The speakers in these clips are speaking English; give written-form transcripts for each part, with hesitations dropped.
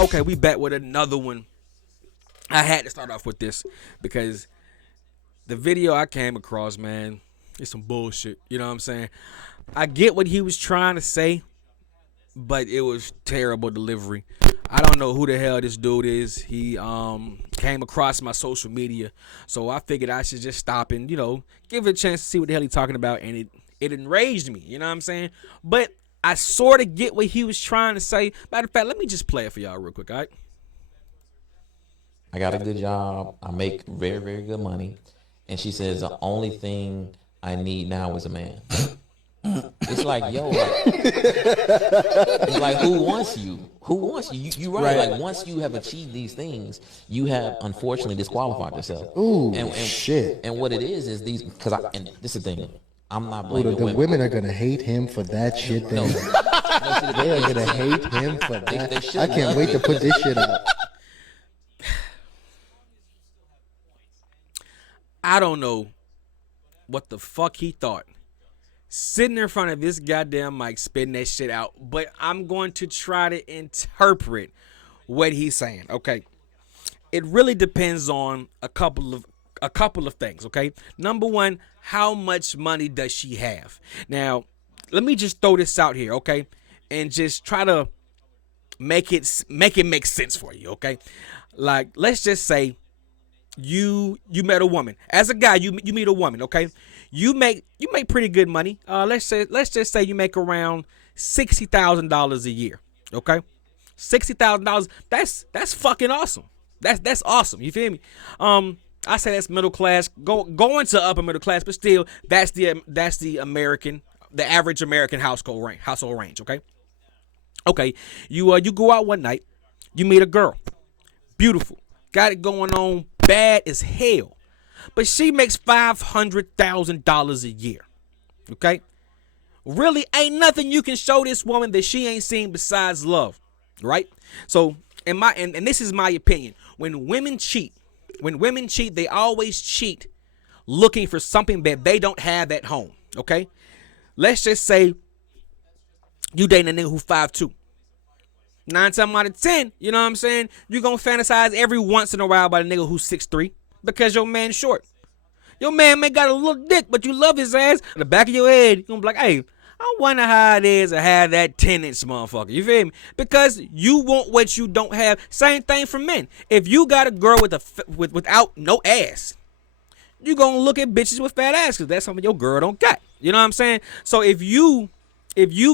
Okay, we back with another one. I had to start off with this because the video I came across, man, it's some bullshit. You know what I'm saying? I get what he was trying to say, but it was terrible delivery. I don't know who the hell this dude is. He came across my social media, so I figured I should just stop and give it a chance to see what the hell he's talking about, and it enraged me. You know what I'm saying? But I sort of get what he was trying to say. Matter of fact, let me just play it for y'all real quick, all right? I got a good job. I make very, very good money. And she says the only thing I need now is a man. It's like, yo, it's like, who wants you? Who wants you? You right. Like, once you have achieved these things, you have unfortunately disqualified yourself. Ooh, and shit. And what it is these, and this is the thing. I'm not Ooh, blaming the women are gonna hate him for that shit. They are gonna hate him for that. I can't wait to put this shit up. I don't know what the fuck he thought sitting in front of this goddamn mic spitting that shit out, but I'm going to try to interpret what he's saying. Okay, it really depends on a couple of things. Okay, number one, how much money does she have? Now, let me just throw this out here, okay, and just try to make it make sense for you. Okay, like, let's just say you met a woman. As a guy, you meet a woman, okay? You make pretty good money. Let's just say you make around $60,000 a year, okay? $60,000. That's fucking awesome. That's awesome. You feel me? I say that's middle class, going to upper middle class, but still that's the average American household range, okay? Okay, you go out one night, you meet a girl, beautiful, got it going on, bad as hell, but she makes $500,000 a year. Okay, really ain't nothing you can show this woman that she ain't seen besides love, right? So, and this is my opinion. When women cheat, they always cheat looking for something that they don't have at home. Okay, let's just say you dating a nigga who 5'2". 9 times out of 10, you know what I'm saying, you're going to fantasize every once in a while about a nigga who's 6'3", because your man's short. Your man may got a little dick, but you love his ass. In the back of your head, you're going to be like, hey, I wonder how it is to have that 10-inch motherfucker. You feel me? Because you want what you don't have. Same thing for men. If you got a girl without no ass, you're going to look at bitches with fat ass because that's something your girl don't got. You know what I'm saying? So if you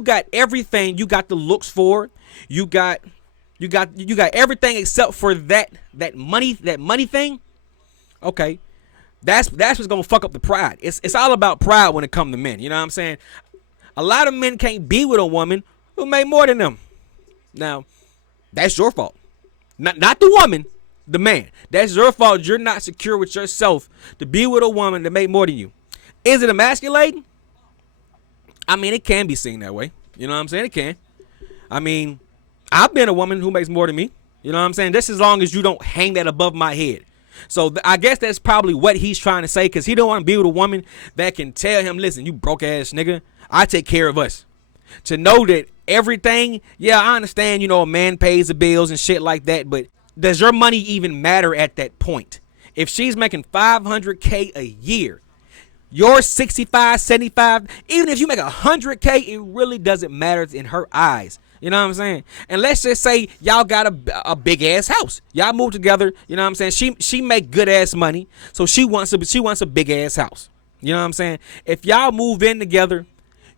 got everything, you got the looks for it, you got everything except for that money thing. Okay, that's what's gonna fuck up the pride. It's all about pride when it comes to men. You know what I'm saying? A lot of men can't be with a woman who made more than them. Now, that's your fault. Not the woman, the man. That's your fault. You're not secure with yourself to be with a woman that made more than you. Is it emasculating? I mean, it can be seen that way. You know what I'm saying? It can. I mean, I've been a woman who makes more than me. You know what I'm saying? Just as long as you don't hang that above my head. So I guess that's probably what he's trying to say, because he don't want to be with a woman that can tell him, listen, you broke ass nigga, I take care of us. To know that everything, yeah, I understand, a man pays the bills and shit like that, but does your money even matter at that point? If she's making $500K a year, you're 65, 75, even if you make $100K, it really doesn't matter in her eyes. You know what I'm saying? And let's just say y'all got a big ass house. Y'all move together. You know what I'm saying? She make good ass money, so she wants a big ass house. You know what I'm saying? If y'all move in together,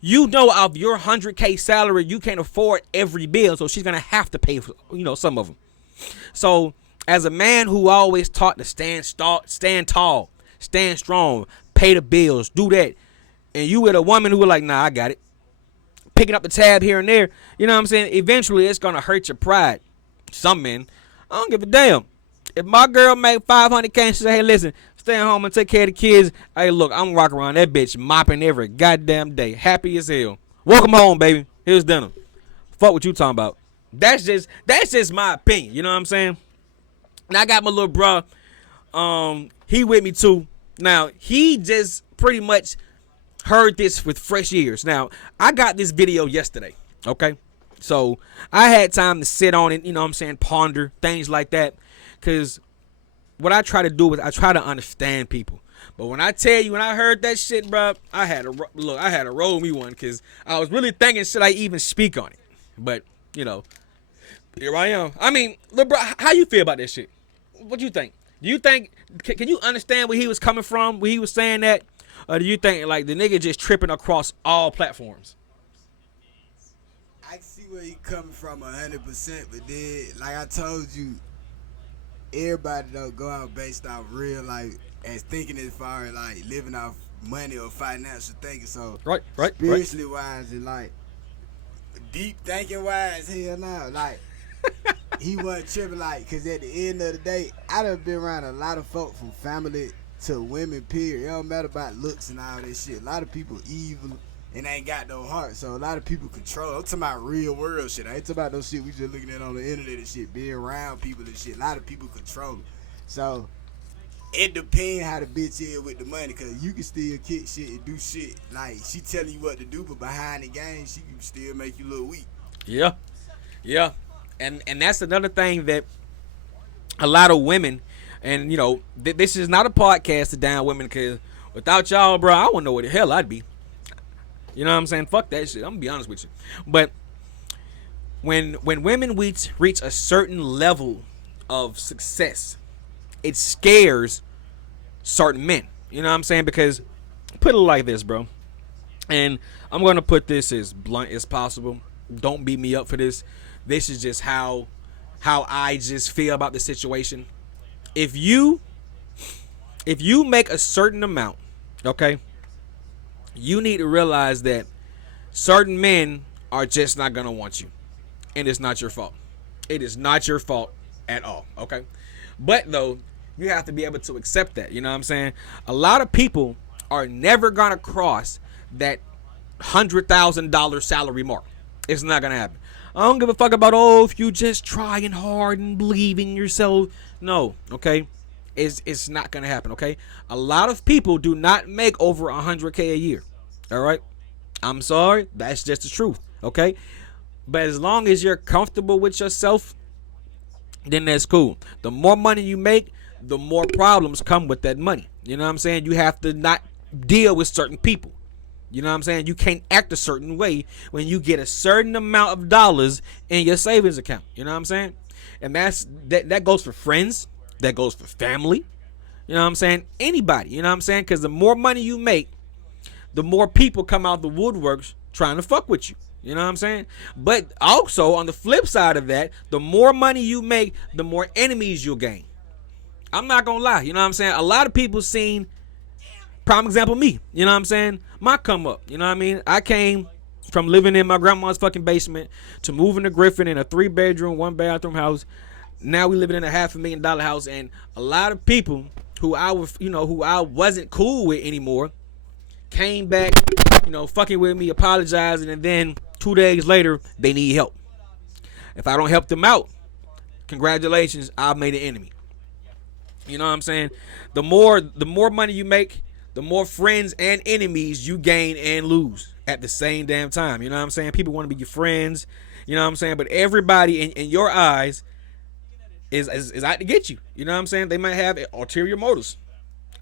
of your $100K salary, you can't afford every bill, so she's gonna have to pay for some of them. So as a man who always taught to stand tall, stand strong, pay the bills, do that, and you with a woman who was like, nah, I got it, picking up the tab here and there, you know what I'm saying? Eventually, it's gonna hurt your pride. Some men, I don't give a damn. If my girl make $500K and she say, hey, listen, stay at home and take care of the kids, hey, look, I'm walking around that bitch mopping every goddamn day, happy as hell. Welcome home, baby. Here's dinner. Fuck what you talking about. That's just my opinion. You know what I'm saying? Now I got my little bro. He with me too. Now he just pretty much heard this with fresh ears. Now, I got this video yesterday, okay? So I had time to sit on it, you know what I'm saying, ponder things like that. Because what I try to do is I try to understand people. But when I tell you, when I heard that shit, bro, I had to roll me one because I was really thinking, should I even speak on it? But, you know, here I am. I mean, look, bro, how you feel about this shit? What do you think? Do you think, can you understand where he was coming from, where he was saying that? Or do you think, like, the nigga just tripping across all platforms? I can see where he coming from 100%, but then, like I told you, everybody don't go out based off real life as thinking as far as like living off money or financial thinking. So right. spiritually wise and like deep thinking wise, hell no. Like he wasn't tripping like, cause at the end of the day, I done been around a lot of folk from family to women, period. It don't matter about looks and all that shit. A lot of people evil and ain't got no heart. So a lot of people control. I'm talking about real world shit. I ain't talking about no shit we just looking at on the internet and shit. Being around people and shit. A lot of people control it. So it depends how the bitch is with the money. Cause you can still kick shit and do shit. Like she telling you what to do, but behind the game, she can still make you look weak. Yeah. And that's another thing that a lot of women, and you know, this is not a podcast to down women, cause without y'all, bro, I wouldn't know where the hell I'd be. You know what I'm saying? Fuck that shit. I'm gonna be honest with you. But when women reach a certain level of success, it scares certain men. You know what I'm saying? Because put it like this, bro. And I'm gonna put this as blunt as possible. Don't beat me up for this. This is just how I just feel about the situation. If you make a certain amount, okay, you need to realize that certain men are just not gonna want you, and it's not your fault. It is not your fault at all, okay? But though, you have to be able to accept that. You know what I'm saying? A lot of people are never gonna cross that $100,000 salary mark. It's not gonna happen. I don't give a fuck about, oh, if you just trying hard and believing yourself. No, okay? It's not gonna happen, okay? A lot of people do not make over $100K a year. All right? I'm sorry, that's just the truth, okay? But as long as you're comfortable with yourself, then that's cool. The more money you make, the more problems come with that money. You know what I'm saying? You have to not deal with certain people. You know what I'm saying? You can't act a certain way when you get a certain amount of dollars in your savings account. You know what I'm saying? And that goes for friends. That goes for family. You know what I'm saying? Anybody. You know what I'm saying? Because the more money you make, the more people come out the woodworks trying to fuck with you. You know what I'm saying? But also, on the flip side of that, the more money you make, the more enemies you'll gain. I'm not going to lie. You know what I'm saying? A lot of people seen, prime example, me. You know what I'm saying? My come up. You know what I mean? I came from living in my grandma's fucking basement to moving to Griffin in a 3-bedroom, 1-bathroom house. Now we living in a $500,000 house, and a lot of people who I wasn't cool with anymore came back, you know, fucking with me, apologizing, and then 2 days later they need help. If I don't help them out, congratulations, I've made an enemy. You know what I'm saying? The more money you make, the more friends and enemies you gain and lose at the same damn time. You know what I'm saying? People want to be your friends. You know what I'm saying? But everybody in your eyes is out to get you. You know what I'm saying? They might have ulterior motives.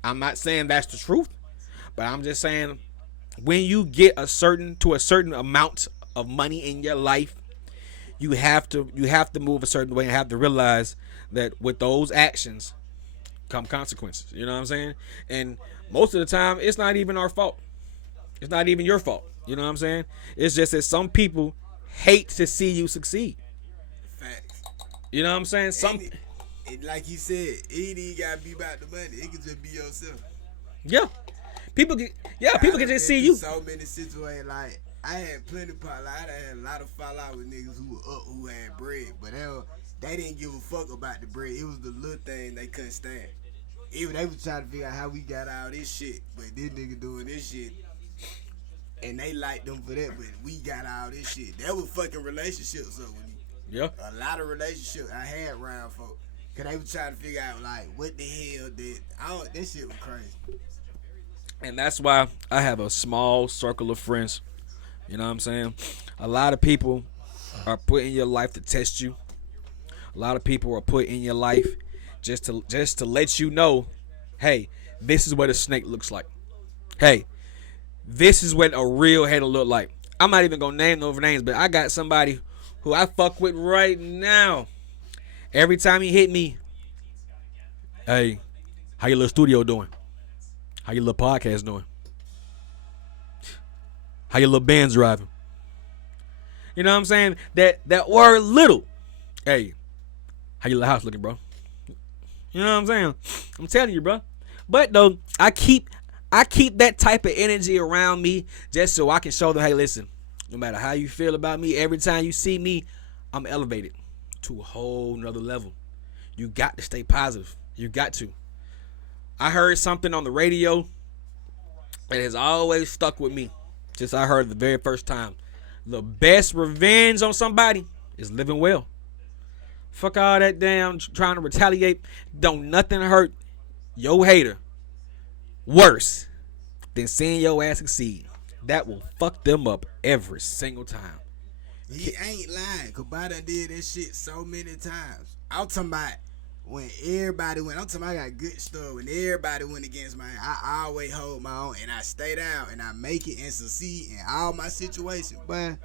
I'm not saying that's the truth, but I'm just saying when you get a certain amount of money in your life, you have to move a certain way and have to realize that with those actions come consequences. You know what I'm saying? And most of the time, it's not even our fault. It's not even your fault. You know what I'm saying? It's just that some people hate to see you succeed. Facts. You know what I'm saying? Like you said, it ain't gotta be about the money. It can just be yourself. Yeah. People can just see you. So many situations, like I had plenty of I had a lot of fallout with niggas who were up, who had bread, but they didn't give a fuck about the bread. It was the little thing they couldn't stand. Even they was trying to figure out how we got all this shit, but this nigga doing this shit, and they liked them for that, but we got all this shit. That was fucking relationships up with me. Yeah. A lot of relationships I had around folk, cause they was trying to figure out like what the hell this shit was crazy. And that's why I have a small circle of friends. You know what I'm saying? A lot of people are put in your life to test you. A lot of people are put in your life just to let you know, hey, this is what a snake looks like. Hey, this is what a real hater look like. I'm not even gonna name no names, but I got somebody who I fuck with right now. Every time he hit me, hey, how your little studio doing? How your little podcast doing? How your little band's driving? You know what I'm saying? That word little. Hey, how your little house looking, bro? You know what I'm saying? I'm telling you, bro. But though, I keep that type of energy around me just so I can show them, hey, listen, no matter how you feel about me, every time you see me, I'm elevated to a whole nother level. You got to stay positive. You got to. I heard something on the radio that has always stuck with me since I heard it the very first time. The best revenge on somebody is living well. Fuck all that damn trying to retaliate. Don't nothing hurt your hater worse than seeing your ass succeed. That will fuck them up every single time. He ain't lying, cause I done did that shit so many times. I'm talking about when everybody went. I'm talking about I got good stuff. When everybody went against me, I always hold my own and I stay down and I make it and succeed in all my situations. But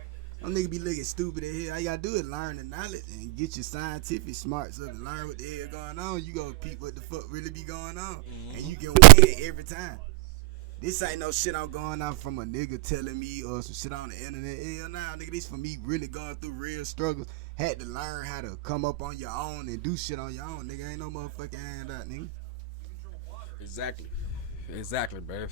them niggas be looking stupid as hell. All you gotta do is learn the knowledge and get your scientific smarts up and learn what the hell going on. You go peep what the fuck really be going on, and you can win every time. This ain't no shit I'm going on from a nigga telling me or some shit on the internet. Hell nah, nigga, this for me really going through real struggles. Had to learn how to come up on your own and do shit on your own, nigga. Ain't no motherfucking handout, nigga. Exactly, bro.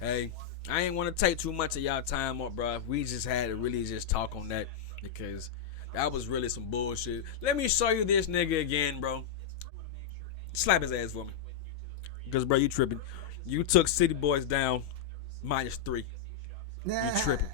Hey, I ain't want to take too much of y'all time up, bro. We just had to really just talk on that because that was really some bullshit. Let me show you this nigga again, bro. Slap his ass for me. Because, bro, you tripping. You took City Boys down -3. You tripping.